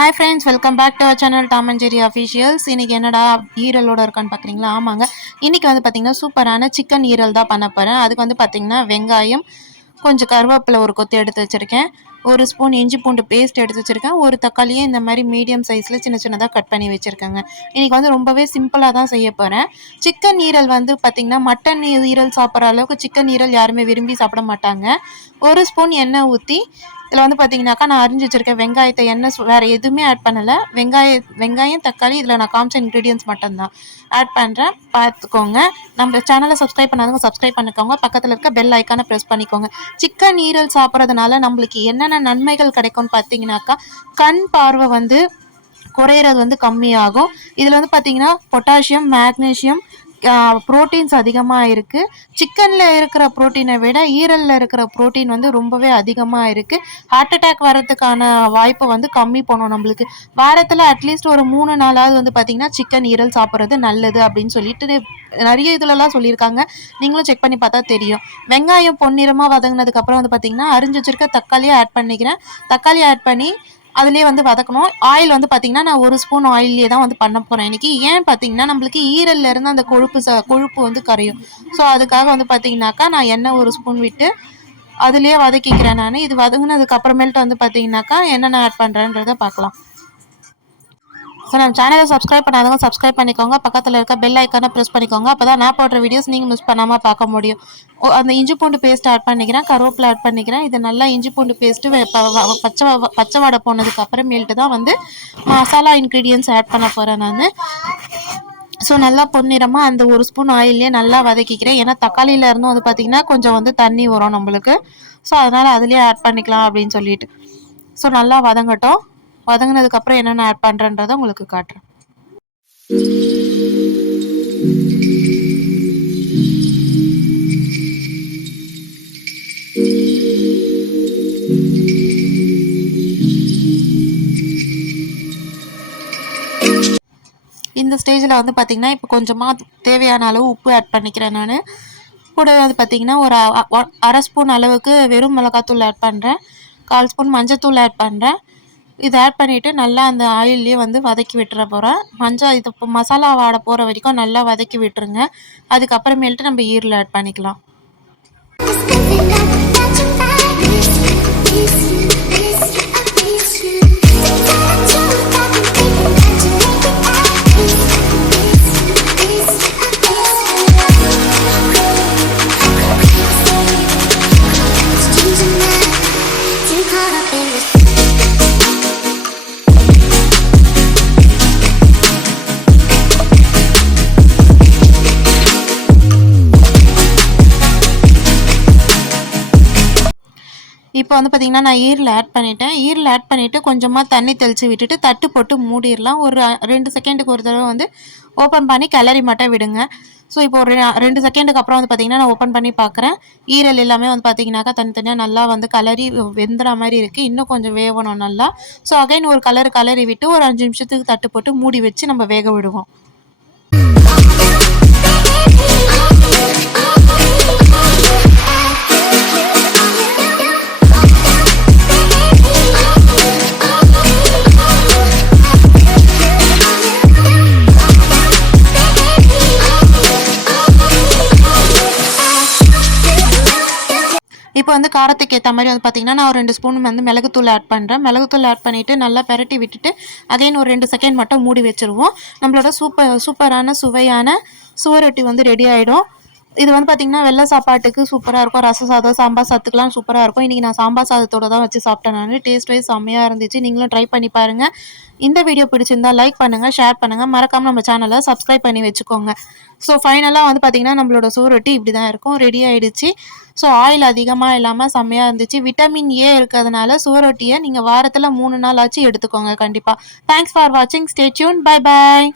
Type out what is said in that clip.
Hi friends welcome back to our channel Tom and Jerry officials இன்றைக்கி என்னடா ஈரலோட இருக்கான்னு பார்க்குறீங்களா ஆமாங்க. இன்றைக்கி வந்து பார்த்திங்கன்னா சூப்பரான சிக்கன் ஈரல் தான் பண்ண போகிறேன் அதுக்கு வந்து பார்த்திங்கன்னா வெங்காயம் கொஞ்சம் கருவேப்பிலை ஒரு கொத்து எடுத்து வச்சுருக்கேன். ஒரு ஸ்பூன் இஞ்சி பூண்டு பேஸ்ட் எடுத்து வச்சுருக்கேன். ஒரு தக்காளியை இந்த மாதிரி மீடியம் சைஸில் சின்ன சின்னதாக கட் பண்ணி வச்சுருக்கேங்க. இன்றைக்கி வந்து ரொம்பவே சிம்பிளாக தான் செய்ய போகிறேன் சிக்கன் ஈரல் வந்து பார்த்திங்கன்னா மட்டன் ஈரல் சாப்பிட்ற அளவுக்கு சிக்கன் ஈரல் யாருமே விரும்பி சாப்பிட மாட்டாங்க. ஒரு ஸ்பூன் எண்ணெய் ஊற்றி இதில் வந்து பார்த்தீங்கன்னாக்கா நான் அரிஞ்சு வச்சுருக்கேன் வெங்காயத்தை எண்ணெய் வேறு எதுவுமே ஆட் பண்ணலை. வெங்காய வெங்காயம் தக்காளி இதில் நான் காமிச்ச இன்க்ரீடியன்ஸ் மட்டும்தான். ஆட் பண்ணுறேன் பார்த்துக்கோங்க நம்ம சேனலை சப்ஸ்கிரைப் பண்ணாதவங்க சப்ஸ்கிரைப் பண்ணிக்கோங்க. பக்கத்தில் இருக்க பெல் ஐக்கானை ப்ரெஸ் பண்ணிக்கோங்க. சிக்கன் ஈரல் சாப்பிட்றதுனால நம்மளுக்கு என்னென்ன நன்மைகள் கிடைக்கும்னு பார்த்தீங்கன்னாக்கா கண் பார்வை வந்து குறையிறது வந்து கம்மியாகும். இதில் வந்து பார்த்தீங்கன்னா பொட்டாசியம் மேக்னீஷியம் ப்ரோட்டீன்ஸ் அதிகமாக இருக்குது சிக்கனில் இருக்கிற ப்ரோட்டீனை விட ஈரலில் இருக்கிற ப்ரோட்டீன் வந்து ரொம்பவே அதிகமாக இருக்குது ஹார்ட் அட்டாக் வர்றதுக்கான வாய்ப்பை வந்து கம்மி பண்ணும் நம்மளுக்கு. வாரத்தில் அட்லீஸ்ட் ஒரு மூணு நாளாவது வந்து பார்த்திங்கன்னா சிக்கன் ஈரல் சாப்பிட்றது நல்லது அப்படின்னு சொல்லிட்டு நிறைய இதுலலாம் சொல்லியிருக்காங்க. நீங்களும் செக் பண்ணி பார்த்தா தெரியும். வெங்காயம் பொன்னிறமாக வதங்கினதுக்கப்புறம் வந்து பார்த்திங்கன்னா அரிஞ்சு வச்சுருக்க தக்காளியை ஆட் பண்ணிக்கிறேன். தக்காளி ஆட் பண்ணி அதுலேயே வந்து வதக்கணும். ஆயில் வந்து பார்த்திங்கன்னா நான் ஒரு ஸ்பூன் ஆயிலே தான் வந்து பண்ண போகிறேன் இன்றைக்கி ஏன் பார்த்தீங்கன்னா நம்மளுக்கு ஈரல்ல இருந்து அந்த கொழுப்பு ச கொழுப்பு வந்து கரையும். ஸோ அதுக்காக வந்து பார்த்தீங்கன்னாக்கா நான் எண்ணெய் ஒரு ஸ்பூன் விட்டு அதுலேயே வதக்கிக்கிறேன் நான். இது வதங்கினதுக்கு அப்புறமேல்ட்டு வந்து பார்த்தீங்கன்னாக்கா என்னென்ன ஆட் பண்ணுறேன்றதை பார்க்கலாம் ஸோ நம்ம சேனலை சப்ஸ்கிரைப் பண்ணாதவங்க சப்ஸ்கிரைப் பண்ணிக்கோங்க. பக்கத்தில் இருக்க பெல் ஐக்கானை ப்ரெஸ் பண்ணிக்கோங்க. அப்போ தான் நான் போடுற வீடியோஸ் நீங்கள் மிஸ் பண்ணாமல் பார்க்க முடியும். அந்த இஞ்சி பூண்டு பேஸ்ட் ஆட் பண்ணிக்கிறேன். கருவேப்பிலை ஆட் பண்ணிக்கிறேன். இது நல்லா இஞ்சி பூண்டு பேஸ்ட்டு பச்சை பச்சை வாடை போனதுக்கு அப்புறமேல்ட்டு தான் வந்து மசாலா இன்க்ரீடியன்ஸ் ஆட் பண்ண போகிறேன் நான். ஸோ நல்லா பொன்னிறமாக அந்த ஒரு ஸ்பூன் ஆயிலே நல்லா வதக்கிக்கிறேன். ஏன்னா தக்காளியில் இருந்தும் வந்து பார்த்திங்கன்னா கொஞ்சம் வந்து தண்ணி வரும் நம்மளுக்கு. ஸோ அதனால் அதுலேயே ஆட் பண்ணிக்கலாம் அப்படின்னு சொல்லிட்டு. ஸோ நல்லா வதங்கட்டும். வதங்கினதுக்கப்புறம் என்னென்ன ஆட் பண்ணுறன்றதை உங்களுக்கு காட்டுறேன். இந்த ஸ்டேஜில் வந்து பார்த்திங்கன்னா இப்போ கொஞ்சமாக தேவையான அளவு உப்பு ஆட் பண்ணிக்கிறேன் நான். கூட வந்து பார்த்திங்கன்னா ஒரு அரை ஸ்பூன் அளவுக்கு வெறும் மிளகாத்தூள் ஆட் பண்ணுறேன் கால் ஸ்பூன் மஞ்சத்தூள் ஆட் பண்ணுறேன் இதை ஆட் பண்ணிவிட்டு நல்லா அந்த ஆயில்லையே வந்து வதக்கி விட்டுற போகிறேன் மஞ்சள் இது இப்போ மசாலா வாட போகிற வரைக்கும் நல்லா வதக்கி விட்டுருங்க. அதுக்கப்புறமேல்ட்டு நம்ம ஈரில் ஆட் பண்ணிக்கலாம். இப்போ வந்து பார்த்திங்கன்னா நான் ஈரில் ஆட் பண்ணிட்டேன். ஈரில் ஆட் பண்ணிவிட்டு கொஞ்சமாக தண்ணி தெளித்து விட்டுட்டு தட்டு போட்டு மூடிடலாம். ஒரு ரெண்டு செகண்டுக்கு ஒரு தடவை வந்து ஓப்பன் பண்ணி கிளறி மட்டும் விடுங்க. ஸோ இப்போ ஒரு ரெண்டு செகண்டுக்கு அப்புறம் வந்து பார்த்திங்கன்னா நான் ஓப்பன் பண்ணி பார்க்குறேன் ஈரல் எல்லாமே வந்து பார்த்திங்கனாக்கா தனித்தனியாக நல்லா வந்து கலரி வெந்துற மாதிரி இருக்குது இன்னும் கொஞ்சம் வேகணும் நல்லா. ஸோ அகைன் ஒரு கலர் கலரி விட்டு ஒரு அஞ்சு நிமிஷத்துக்கு தட்டு போட்டு மூடி வச்சு நம்ம வேக விடுவோம். இப்போ வந்து காரத்துக்கு ஏற்ற மாதிரி வந்து பார்த்திங்கன்னா நான் ஒரு ரெண்டு ஸ்பூன் வந்து மிளகுத்தூள் ஆட் பண்ணுறேன் மிளகுத்தூள் ஆட் பண்ணிவிட்டு நல்லா பெரட்டி விட்டுட்டு அதே ஒரு ரெண்டு செகண்ட் மட்டும் மூடி வச்சுருவோம். நம்மளோட சூப்பர் சூப்பரான சுவையான சுவரொட்டி வந்து ரெடி ஆகிடும் இது வந்து பார்த்தீங்கன்னா வெள்ளை சாப்பாட்டுக்கு சூப்பராக இருக்கும். ரச சாதம் சாம்பார் சாதத்துக்குலாம் சூப்பராக இருக்கும். இன்றைக்கி நான் சாம்பார் சாதத்தோட தான் வச்சு சாப்பிட்டேன் நான். டேஸ்ட் வைஸ் செம்மையாக இருந்துச்சு. நீங்களும் ட்ரை பண்ணி பாருங்கள் இந்த வீடியோ பிடிச்சிருந்தா லைக் பண்ணுங்கள் ஷேர் பண்ணுங்கள் மறக்காமல் நம்ம சேனலை சப்ஸ்கிரைப் பண்ணி வச்சுக்கோங்க. ஸோ ஃபைனலாக வந்து பார்த்திங்கன்னா நம்மளோட சோரொட்டி இப்படி தான் இருக்கும். ரெடி ஆகிடுச்சு ஸோ ஆயில் அதிகமாக இல்லாமல் செம்மையாக இருந்துச்சு. விட்டமின் ஏ இருக்கிறதுனால சோரொட்டியை நீங்கள் வாரத்தில் மூணு நாள் ஆச்சு எடுத்துக்கோங்க கண்டிப்பாக தேங்க்ஸ் ஃபார் வாட்சிங் ஸ்டே பை பாய்